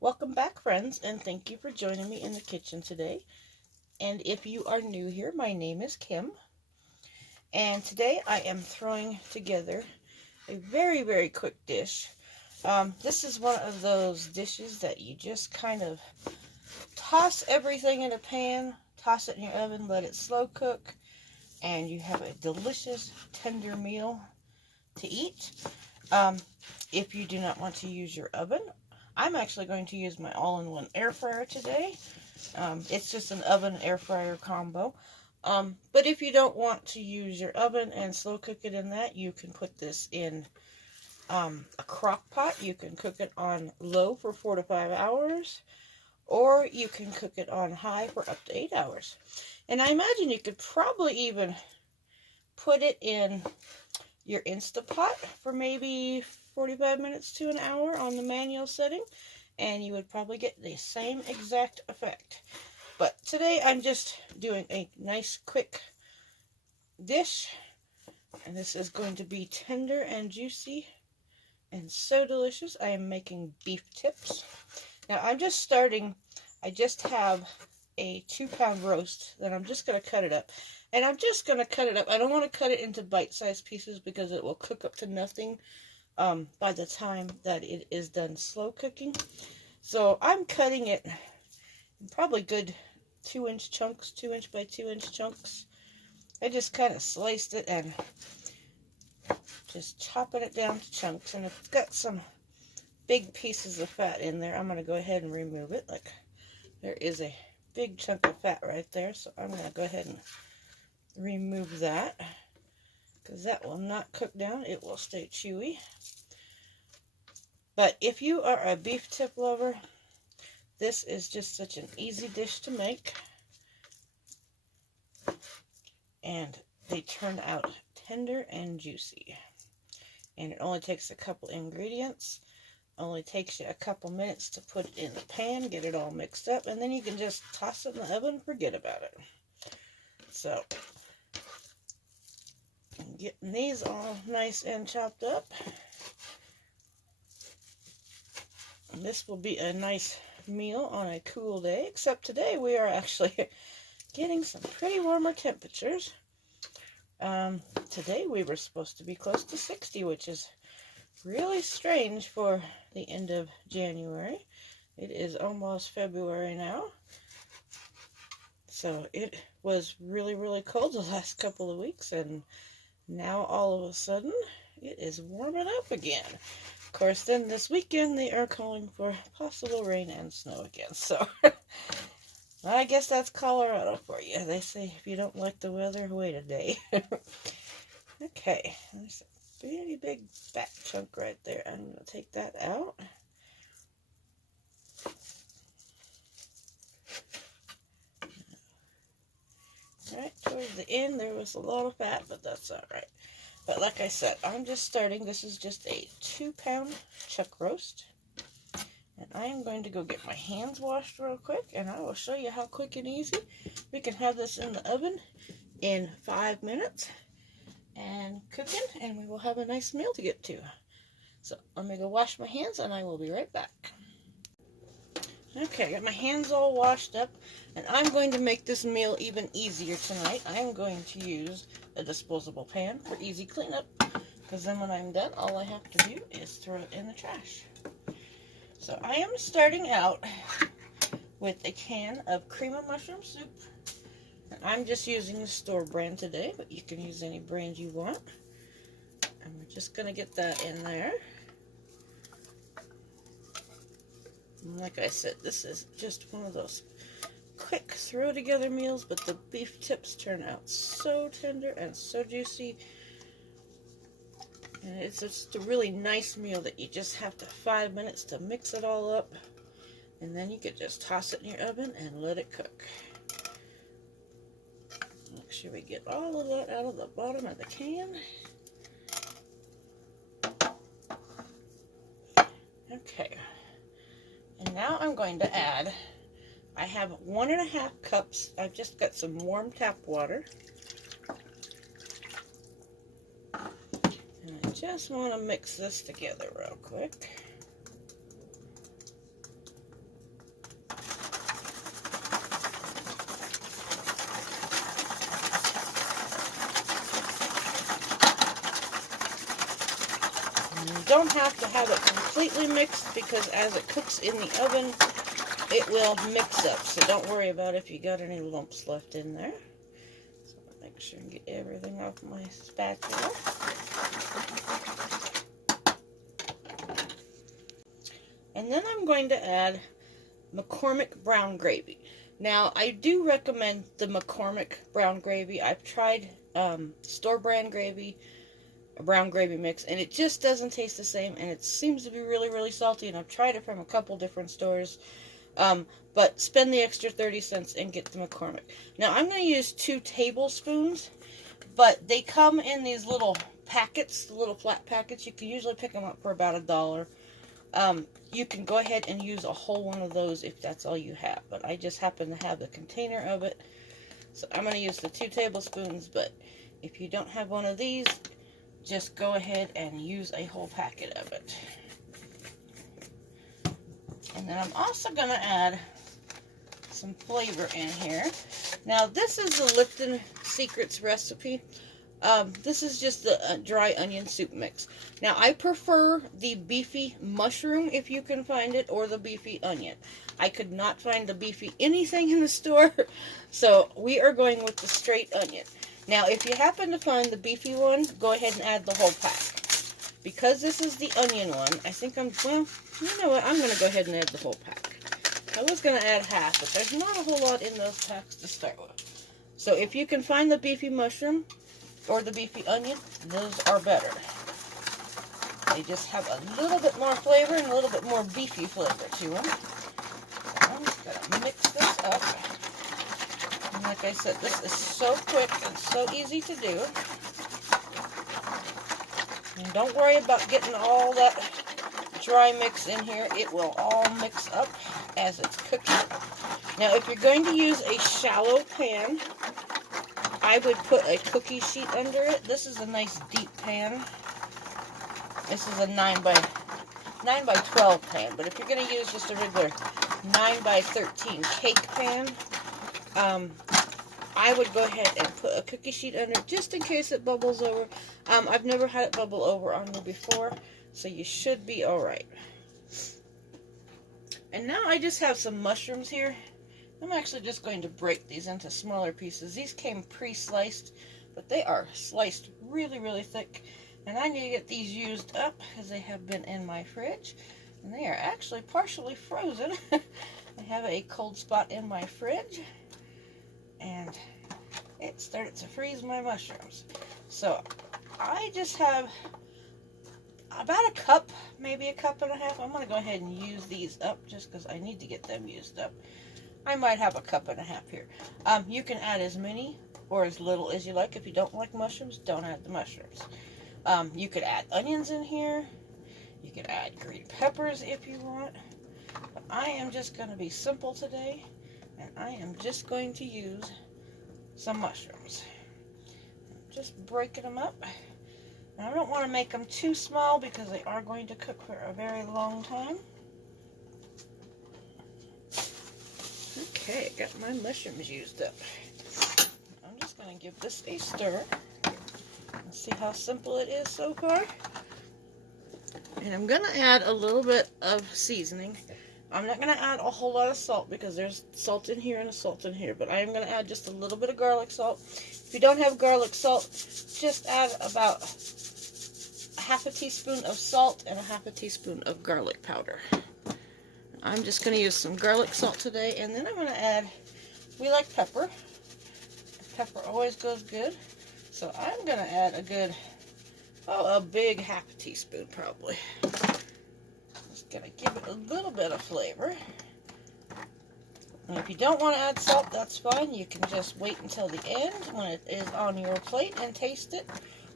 Welcome back, friends, and thank you for joining me in the kitchen today. And if you are new here, my name is Kim, and today I am throwing together a very quick dish. This is one of those dishes that you just kind of toss everything in a pan, toss it in your oven, let it slow cook, and you have a delicious, tender meal to eat. If you do not want to use your oven, I'm actually going to use my all-in-one air fryer today. It's just an oven air fryer combo. But if you don't want to use your oven and slow cook it in that, you can put this in a crock pot. You can cook it on low for 4 to 5 hours, or you can cook it on high for up to 8 hours. And I imagine you could probably even put it in your Instapot for maybe 45 minutes to an hour on the manual setting, and you would probably get the same exact effect. But today I'm just doing a nice quick dish, and this is going to be tender and juicy and so delicious. I am making beef tips. Now I'm just starting. I just have a 2-pound roast that I'm just going to cut it up. And I'm just going to cut it up. I don't want to cut it into bite-sized pieces because it will cook up to nothing by the time that it is done slow cooking. So I'm cutting it in probably good 2-inch chunks, 2-inch by 2-inch chunks. I just kind of sliced it and just chopping it down to chunks. And if it's got some big pieces of fat in there, I'm going to go ahead and remove it. Like, there is a big chunk of fat right there, so I'm going to go ahead and remove that, because that will not cook down. It will stay chewy. But if you are a beef tip lover, this is just such an easy dish to make, and they turn out tender and juicy. And it only takes a couple ingredients. Only takes you a couple minutes to put it in the pan, get it all mixed up, and then you can just toss it in the oven and forget about it. So, getting these all nice and chopped up. And this will be a nice meal on a cool day, except today we are actually getting some pretty warmer temperatures. Today we were supposed to be close to 60, which is really strange for the end of January. It is almost February now. So it was really cold the last couple of weeks, and now all of a sudden it is warming up again. Of course, then this weekend they are calling for possible rain and snow again. So I guess that's Colorado for you. They say if you don't like the weather, wait a day. Okay, there's a really big fat chunk right there. I'm going to take that out. Right towards the end there was a lot of fat, but that's alright. But like I said, I'm just starting. This is just a 2-pound chuck roast. And I am going to go get my hands washed real quick, and I will show you how quick and easy we can have this in the oven in 5 minutes and cooking, and we will have a nice meal to get to. So let me go wash my hands, and I will be right back. Okay, I got my hands all washed up, and I'm going to make this meal even easier tonight. I'm going to use a disposable pan for easy cleanup, because then when I'm done, all I have to do is throw it in the trash. So I am starting out with a can of cream of mushroom soup. And I'm just using the store brand today, but you can use any brand you want. And we're just going to get that in there. And like I said, this is just one of those quick throw together meals, but the beef tips turn out so tender and so juicy. And it's just a really nice meal that you just have to 5 minutes to mix it all up. And then you could just toss it in your oven and let it cook. Make sure we get all of that out of the bottom of the can. Okay. And now I'm going to add, I have 1.5 cups. I've just got some warm tap water. And I just want to mix this together real quick. And you don't have to have it completely mixed because as it cooks in the oven, it will mix up. So don't worry about if you got any lumps left in there. So make sure and get everything off my spatula. And then I'm going to add McCormick brown gravy. Now, I do recommend the McCormick brown gravy. I've tried store brand gravy, a brown gravy mix, and it just doesn't taste the same, and it seems to be really, really salty, and I've tried it from a couple different stores. But spend the extra 30 cents and get the McCormick. Now, I'm going to use 2 tablespoons, but they come in these little packets, the little flat packets. You can usually pick them up for about $1. You can go ahead and use a whole one of those if that's all you have, but I just happen to have the container of it, so I'm going to use the 2 tablespoons, but if you don't have one of these, just go ahead and use a whole packet of it. And then I'm also going to add some flavor in here. Now, this is the Lipton Secrets recipe. This is just the dry onion soup mix. Now, I prefer the beefy mushroom, if you can find it, or the beefy onion. I could not find the beefy anything in the store, so we are going with the straight onion. Now, if you happen to find the beefy one, go ahead and add the whole pack. Because this is the onion one, I think well, you know what, I'm going to go ahead and add the whole pack. I was going to add half, but there's not a whole lot in those packs to start with. So if you can find the beefy mushroom or the beefy onion, those are better. They just have a little bit more flavor and a little bit more beefy flavor to them. So I'm just going to mix this up. And like I said, this is so quick and so easy to do. And don't worry about getting all that dry mix in here. It will all mix up as it's cooking. Now, if you're going to use a shallow pan, I would put a cookie sheet under it. This is a nice deep pan. This is a 9 by 12 pan. But if you're going to use just a regular 9 by 13 cake pan, I would go ahead and put a cookie sheet under it just in case it bubbles over. I've never had it bubble over on me before, so you should be alright. And now I just have some mushrooms here. I'm actually just going to break these into smaller pieces. These came pre-sliced, but they are sliced really, really thick. And I need to get these used up because they have been in my fridge. And they are actually partially frozen. I have a cold spot in my fridge. And it started to freeze my mushrooms. So I just have about a cup, maybe a cup and a half. I'm going to go ahead and use these up just because I need to get them used up. I might have a cup and a half here. You can add as many or as little as you like. If you don't like mushrooms, don't add the mushrooms. You could add onions in here. You could add green peppers if you want. But I am just going to be simple today. And I am just going to use some mushrooms. Just breaking them up. And I don't want to make them too small because they are going to cook for a very long time. Okay, got my mushrooms used up. I'm just going to give this a stir and see how simple it is so far. And I'm going to add a little bit of seasoning. I'm not going to add a whole lot of salt because there's salt in here and a salt in here, but I am going to add just a little bit of garlic salt. If you don't have garlic salt, just add about half a teaspoon of salt and a half a teaspoon of garlic powder. I'm just going to use some garlic salt today, and then I'm going to add, we like pepper. Pepper always goes good, so I'm going to add a good, a big half a teaspoon probably. Just going to give it a little bit of flavor. And if you don't want to add salt, that's fine. You can just wait until the end when it is on your plate and taste it.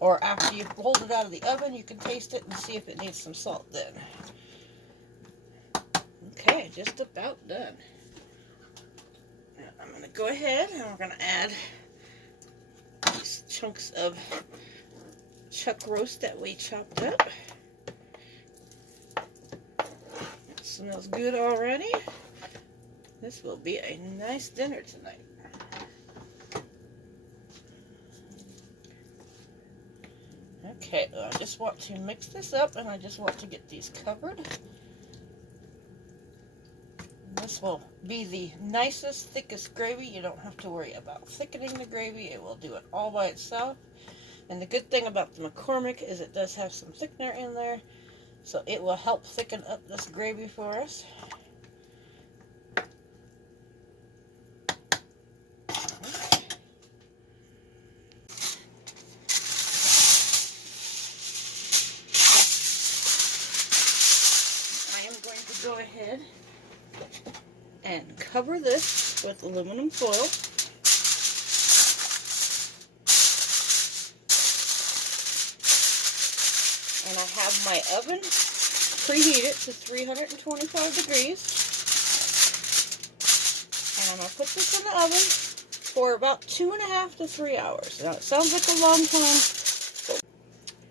Or after you hold it out of the oven, you can taste it and see if it needs some salt then. Okay, just about done. Now I'm going to go ahead and we're going to add these chunks of chuck roast that we chopped up. It smells good already. This will be a nice dinner tonight. Okay, I just want to mix this up, and I just want to get these covered. This will be the nicest, thickest gravy. You don't have to worry about thickening the gravy. It will do it all by itself. And the good thing about the McCormick is it does have some thickener in there, so it will help thicken up this gravy for us. I am going to go ahead and cover this with aluminum foil. And I have my oven preheated to 325 degrees. And I'm going to put this in the oven for about 2.5 to 3 hours. Now, it sounds like a long time, but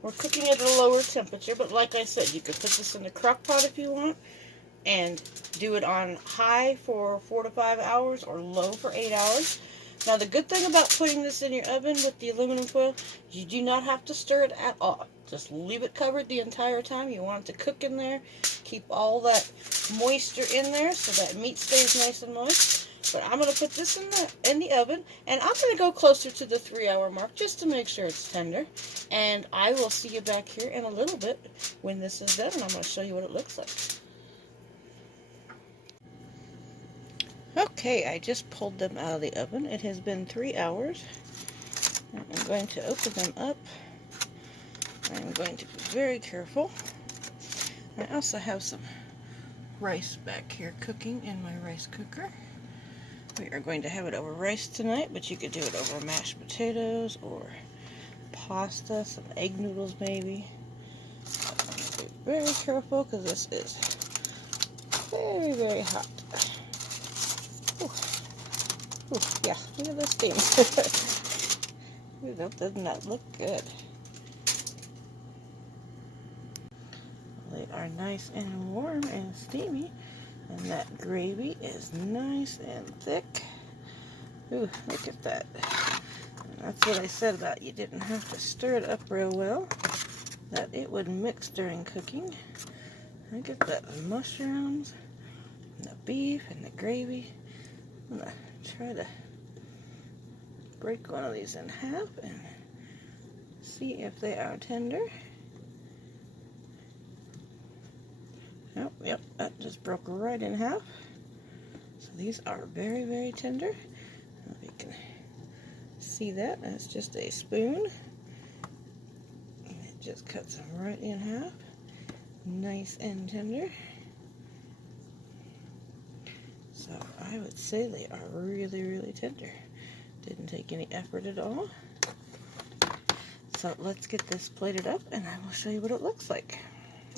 we're cooking at a lower temperature. But like I said, you could put this in the crock pot if you want and do it on high for 4 to 5 hours or low for 8 hours. Now, the good thing about putting this in your oven with the aluminum foil, you do not have to stir it at all. Just leave it covered the entire time. You want it to cook in there. Keep all that moisture in there so that meat stays nice and moist. But I'm going to put this in the oven, and I'm going to go closer to the 3-hour mark just to make sure it's tender. And I will see you back here in a little bit when this is done, and I'm going to show you what it looks like. Okay, I just pulled them out of the oven. It has been 3 hours. I'm going to open them up. I'm going to be very careful. I also have some rice back here cooking in my rice cooker. We are going to have it over rice tonight, but you could do it over mashed potatoes or pasta, some egg noodles maybe. Be very careful because this is very, very hot. Ooh. Ooh, yeah, look at this steam. Ooh, that does not look good. They are nice and warm and steamy, and that gravy is nice and thick. Ooh, look at that. And that's what I said about you didn't have to stir it up real well, that it would mix during cooking. Look at that, the mushrooms, and the beef, and the gravy. I'm going to try to break one of these in half and see if they are tender. Oh, yep, that just broke right in half. So these are very, very tender. If you can see that, that's just a spoon. It just cuts them right in half. Nice and tender. So I would say they are really, really tender. Didn't take any effort at all. So let's get this plated up and I will show you what it looks like.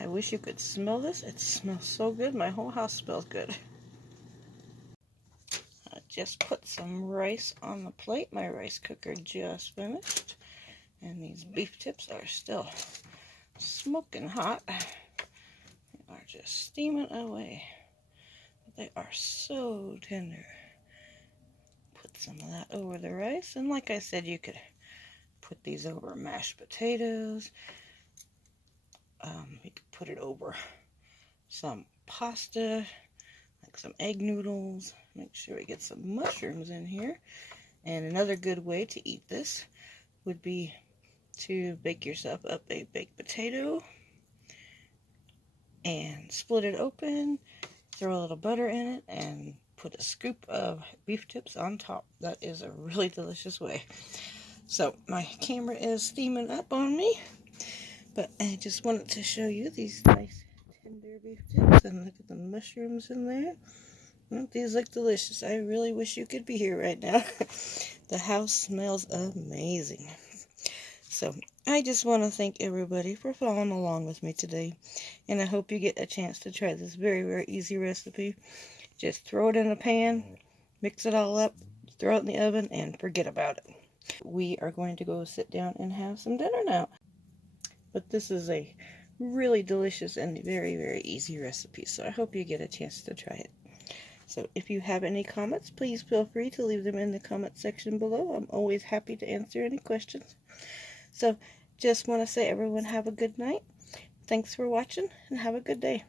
I wish you could smell this. It smells so good. My whole house smells good. I just put some rice on the plate. My rice cooker just finished. And these beef tips are still smoking hot. They are just steaming away. They are so tender. Put some of that over the rice. And like I said, you could put these over mashed potatoes. You could put it over some pasta, like some egg noodles. Make sure we get some mushrooms in here. And another good way to eat this would be to bake yourself up a baked potato and split it open, throw a little butter in it, and put a scoop of beef tips on top. That is a really delicious way. So my camera is steaming up on me, but I just wanted to show you these nice tender beef tips, and look at the mushrooms in there. These look delicious. I really wish you could be here right now. The house smells amazing. So I just want to thank everybody for following along with me today, and I hope you get a chance to try this very, very easy recipe. Just throw it in a pan, mix it all up, throw it in the oven, and forget about it. We are going to go sit down and have some dinner now. But this is a really delicious and very, very easy recipe, so I hope you get a chance to try it. So if you have any comments, please feel free to leave them in the comment section below. I'm always happy to answer any questions. So just want to say everyone have a good night. Thanks for watching and have a good day.